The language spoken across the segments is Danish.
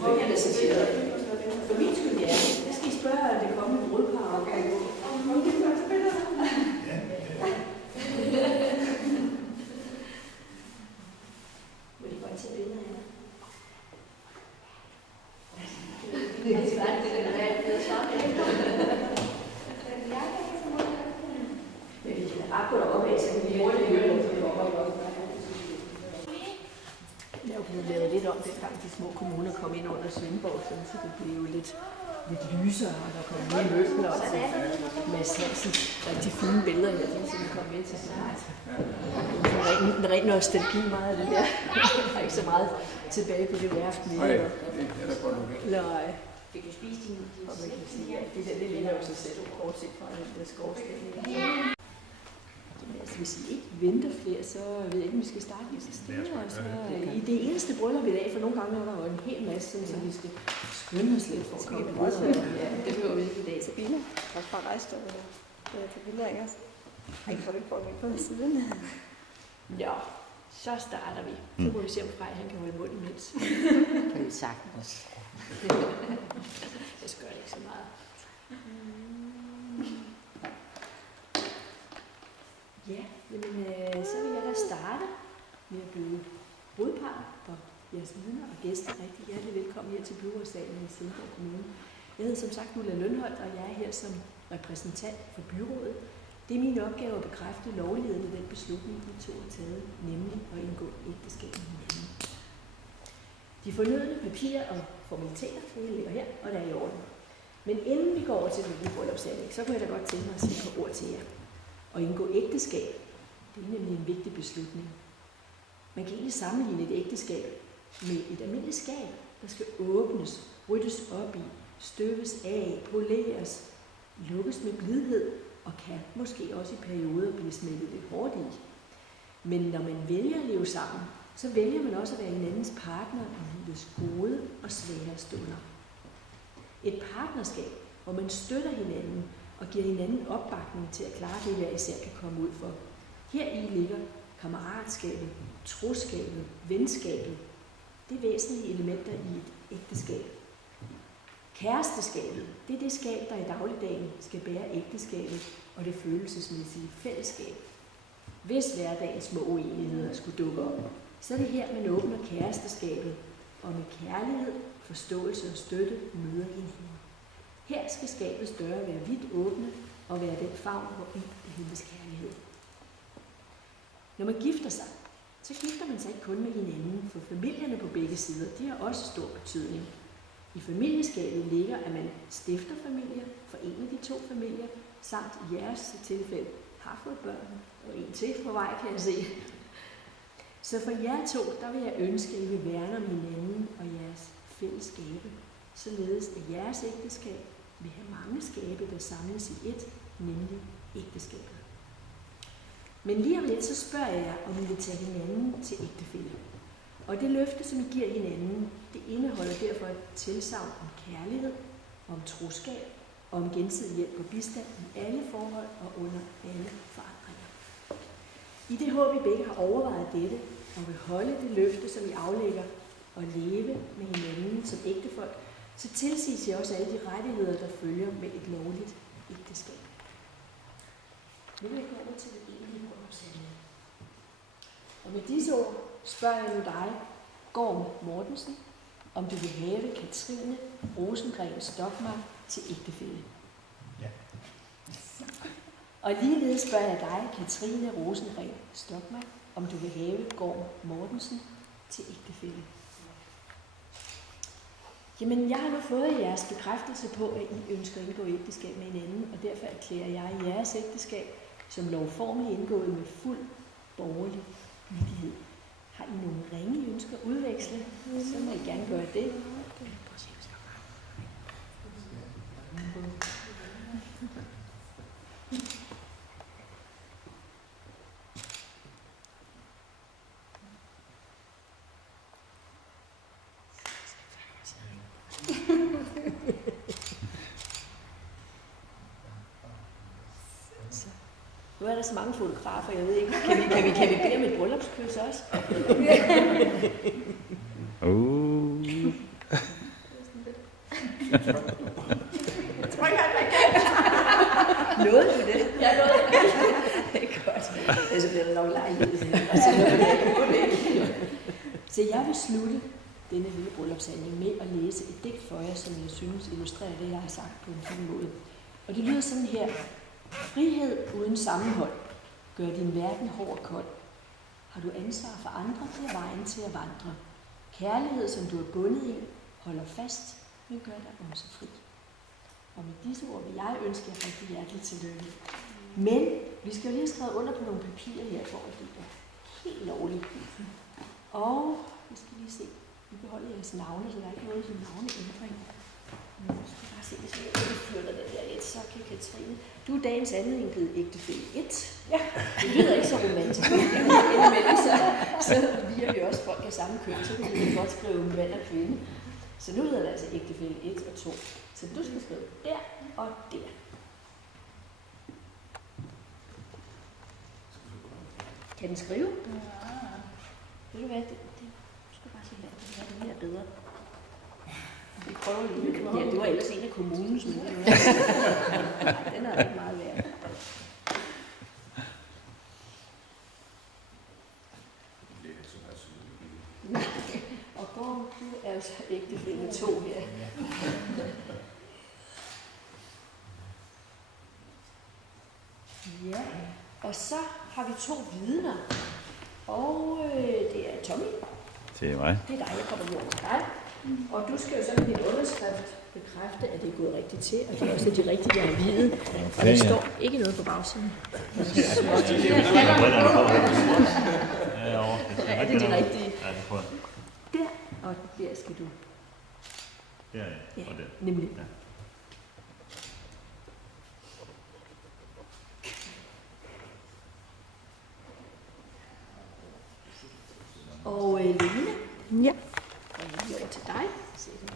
Hvor kan det så sige? For min skyld, ja. Jeg skal I spørge det kommende brudpar. Okay. Vil I bare tage billeder af jer? Det er svært, det er det svært. Men vi kan ret gå deroppe af, så kan vi hurtigt høre det, så vi går op også. Det er jo blevet lavet lidt om, dengang de små kommuner kom ind under Svendborg, så det blev jo lidt lysere, og der kom nye møbler og Mads Hansen. Rigtig fine billeder her, de er kommet med til sig. Det er ren nostalgi meget af det der. Der er ikke så meget tilbage på det værft mere. Nej, det er der godt nok. Nej. Fik du spise din og man kan sige, at det der, det ligner jo sig selv kort set fra den der skorsten. Altså, hvis I ikke venter flere, så ved jeg ikke, om vi skal starte lige så stille. Altså, i det eneste bryllup i dag, for nogle gange er der jo en hel masse, så vi skal skynde os lidt for at komme videre. Ja, det behøver vi ikke i dag. Så Sabine, også bare rejse dig til billeder, ikke også? Jeg kan få det på mig på siden. Ja, så starter vi. Så må vi se, om Frej han kan holde munden imens. Kan vi sagtens. Jeg skal gøre det ikke så meget. Ja, jamen, så vil jeg da starte med at byde brudpar og jeres vidner og gæster rigtig hjertelig velkommen her til byrådssalen i Svendborg Kommune. Jeg hedder som sagt Ulla Lønholdt, og jeg er her som repræsentant for byrådet. Det er min opgave at bekræfte lovligheden af den beslutning, de to har taget, nemlig at indgå ægteskab med hinanden. De fornødne papirer og formaliteter, det ligger her, og der er i orden. Men inden vi går over til den bryllupssalg, så kunne jeg da godt tænke mig at sige et par ord til jer. At indgå ægteskab, det er nemlig en vigtig beslutning. Man kan ikke sammenligne et ægteskab med et almindeligt skab, der skal åbnes, ryddes op i, støves af, poleres, lukkes med blidhed og kan måske også i perioder blive smeltet lidt hårdt i. Men når man vælger at leve sammen, så vælger man også at være hinandens partner i livets gode og svære stunder. Et partnerskab, hvor man støtter hinanden og giver hinanden opbakning til at klare det, hver især kan komme ud for. Heri ligger kammeratskabet, troskabet, venskabet. Det er væsentlige elementer i et ægteskab. Kæresteskabet, det er det skab, der i dagligdagen skal bære ægteskabet og det følelsesmæssige fællesskab. Hvis hverdagens små uenigheder skulle dukke op, så er det her, man åbner kæresteskabet, og med kærlighed, forståelse og støtte møder hinanden. Her skal skabets døre være vidt åbne og være den favn, hvor det hentes kærlighed. Når man gifter sig, så gifter man sig ikke kun med hinanden, for familierne på begge sider, de har også stor betydning. I familieskabet ligger, at man stifter familier for en af de to familier, samt i jeres tilfælde har fået børn, og en til på vej, kan jeg se. Så for jer to, der vil jeg ønske, at I vil værne om hinanden og jeres fællesskabe, således at jeres ægteskab vil have mange skabe, der samles i et, nemlig ægteskabet. Men lige om lidt, så spørger jeg jer, om I vil tage hinanden til ægtefælle. Og det løfte, som I giver hinanden, det indeholder derfor et tilsagn om kærlighed, om troskab og om gensidig hjælp og bistand i alle forhold og under alle forandringer. I det håb, I begge har overvejet dette og vil holde det løfte, som I aflægger, og leve med hinanden som ægtefolk, så tilsiges I også alle de rettigheder, der følger med et lovligt ægteskab. Nu vil jeg gå over til det egentlige bryllupssalg. Og med disse ord spørger jeg nu dig, Gorm Mortensen, om du vil have Katrine Rosengren Stokmark til ægtefælle. Ja. Og ligeledes spørger jeg dig, Katrine Rosengren Stokmark, om du vil have Gorm Mortensen til ægtefælle. Jamen, jeg har nu fået jeres bekræftelse på, at I ønsker at indgå ægteskab med hinanden, og derfor erklærer jeg jeres ægteskab som lovformelig indgået med fuld borgerlig gyldighed. Har I nogle ringe, I ønsker at udveksle, så må I gerne gøre det. Nu er der så mange fotografer, jeg ved ikke. Kan vi bede om et bryllupskys også? Så jeg vil slutte denne lille bryllupshandling med at læse et digt for jer, som jeg synes illustrerer det, jeg har sagt på en fin måde. Og det lyder sådan her. Frihed uden sammenhold gør din verden hård og kold. Har du ansvar for andre, bliver vejen til at vandre. Kærlighed, som du er bundet i, holder fast, men gør dig også fri. Og med disse ord vil jeg ønske jer rigtig hjerteligt tillykke. Men vi skal jo lige have skrevet under på nogle papirer her, for at det er helt lovligt. Og vi skal lige se. Vi beholder jeres navne, så der er ikke noget som navneændring. Men nu skal vi bare se, hvis vi flytter den der lidt, så kan Katrine. Du er dagens anledning blevet ægtefælle 1. Ja. Det lyder ikke så romantisk. så virer vi også folk af samme køn, så kan vi godt skrive mand og kvinde. Så nu lyder det altså ægtefælle 1 og 2. Så du skal skrive der og der. Kan den skrive? Ja. Ved du hvad? Du skal bare sige, at det her er bedre. Vi prøver lige. Ja, det var ellers en af kommunens muligheder. Nej, den er ikke meget værd. Og Gorm, du er altså ægtefælle 2 her. Ja, og så har vi 2 vidner. Og det er Tommy. Det er mig. Det er dig, jeg kommer lige over til dig. Og du skal jo så med din underskrift bekræfte, at det er gået rigtigt til, og det er også de rigtige, der har videt. Og der står ikke noget på bagsiden. Er det de rigtige? Ja, det tror jeg. Der, og der skal du. Ja, og der. Nemlig. Ja. Og Lene? Ja. Og jeg lige over til dig. Se det.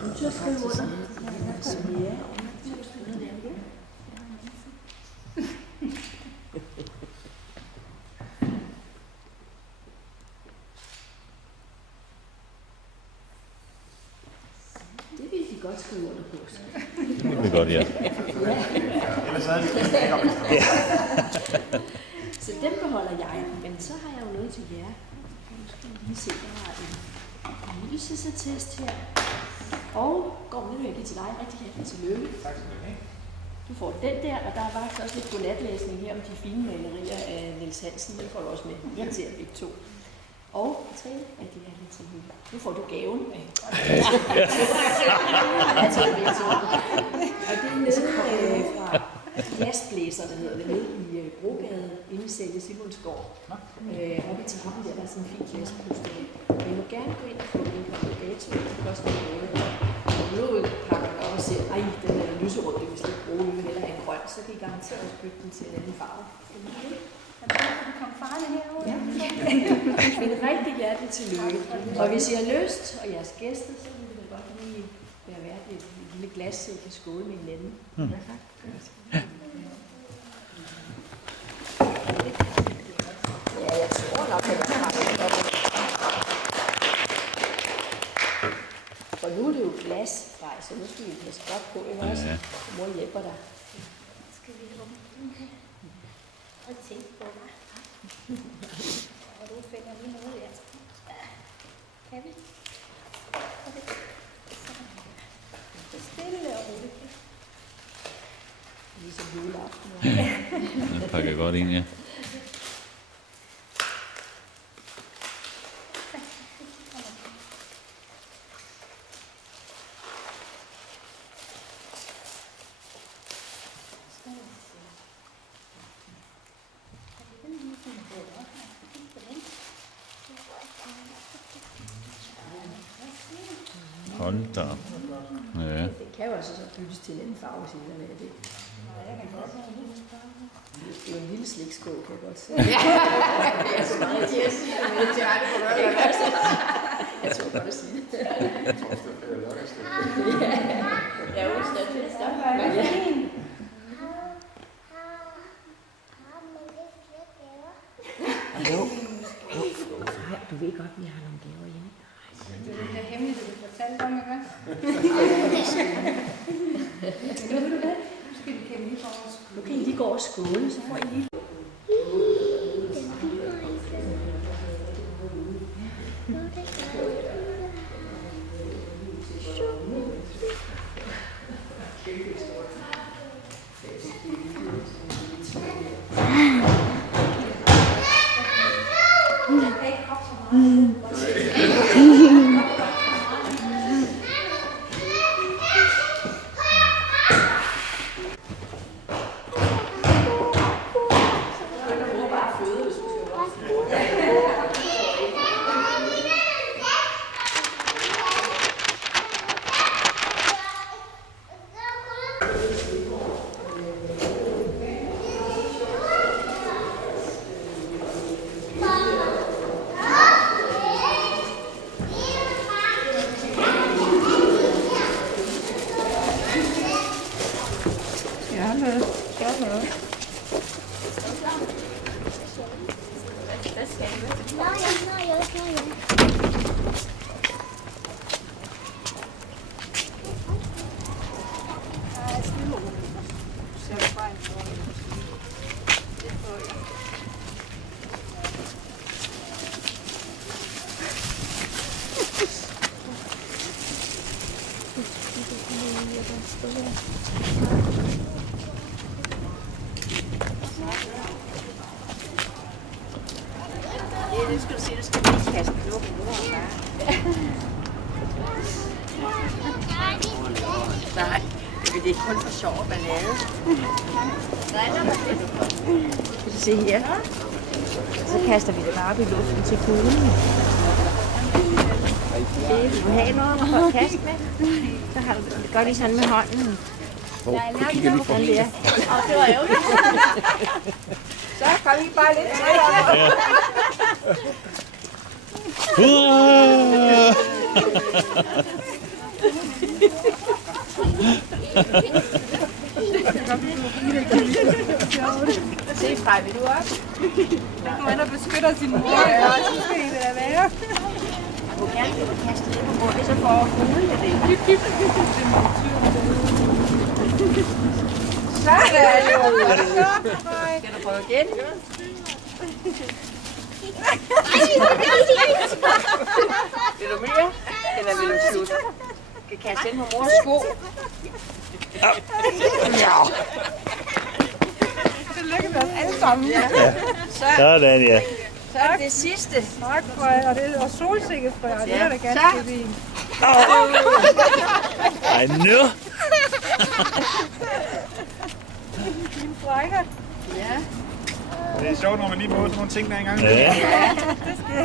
Du tør skrive under. Ja. Det vil de godt skrive under på. Det vil vi godt, ja. Så dem beholder jeg, men så har jeg jo noget til jer. Nu skal jeg lige se, der er en vielsesattest her. Og Gorm, det vil jeg give til dig. Rigtig hjertelig tillykke. Tak skal du have. Du får den der, og der er faktisk også lidt godnatlæsning her om de fine malerier af Niels Hansen. Den får du også med. Ja. Til jer begge 2. Og Katrine, rigtig hjertelig tillykke. Nu får du gaven. Og det er nede fra Jastblæser, der hedder det, nede i Brogade, inde i Sælge Simonsgård. Oppe i trappen der er sådan en fin glasblusdag. Men I må gerne gå ind og få en dato, det koster noget. Og nu pakker den op og siger, ej, den er lyserød, det vil slet ikke bruge, vi vil hellere have en grøn, så kan I garanteret bytte den til en anden farve. Ja. Men rigtig hjerteligt tillykke. Og hvis I har lyst, og jeres gæster, så vil det godt lige være værd et lille glas, så I kan skåle med hinanden. Ja, tak. Ja, jeg tror nok, at jeg har det. For nu er det jo glasfrej, så nu skal vi passe godt på, ikke også? Mor hjælper dig. Skal vi lukke den her? Og tænke på mig. Og du finder lige noget, ja. Kan vi? Så stille og roligt. Ligesom juleaften. Den pakker godt ind, ja. Hold da. Ja. Det kan jo altså så byttes til en anden farve, hvis I vil have det. Det er jo en lille slikskål, kan jeg godt se. Jeg er så meget til at sige det, men det er det på røret. Jeg tror godt at sige det. Torsdag er lørdagsdag. Ja, onsdag. Det er fint. Jo. Du ved godt, vi har nogle gaver hjemme. Det er det hemmeligt, du fortalte om, ikke? Nu vil du det? Nu kan I lige gå over skålen, så får I lige... Det skal du se, det skal vi ikke kaste nu på jorden, Nej, det er kun for sjov og ballade. Skal du se her? Så kaster vi det bare op i luften til kuglen. Det vil du have noget at kaste med? Så har du det godt lige sådan med hånden. Nu kigger jeg lige for. Det var ærgerligt. Så kom I bare lidt tættere. Se, Frej, vil du også? Den går ind og beskytter sin mor. Ja, så skal I da være. Jeg kunne gerne kaste det på bordet, så får kuglen det. Sådan jo. Skal du prøve igen? Vil du mere? Eller vil du slutte? Skal kaste ind på mors sko? Det lykkes os alle sammen. Sådan, ja. Så er det sidste. Tak, Frø, og det er solsikkefrø, og det er da ganske fint. Ej, nu! Din frækker. Ja. Det er sjovt, når man lige må sådan nogle ting der engang. Ja. Det skal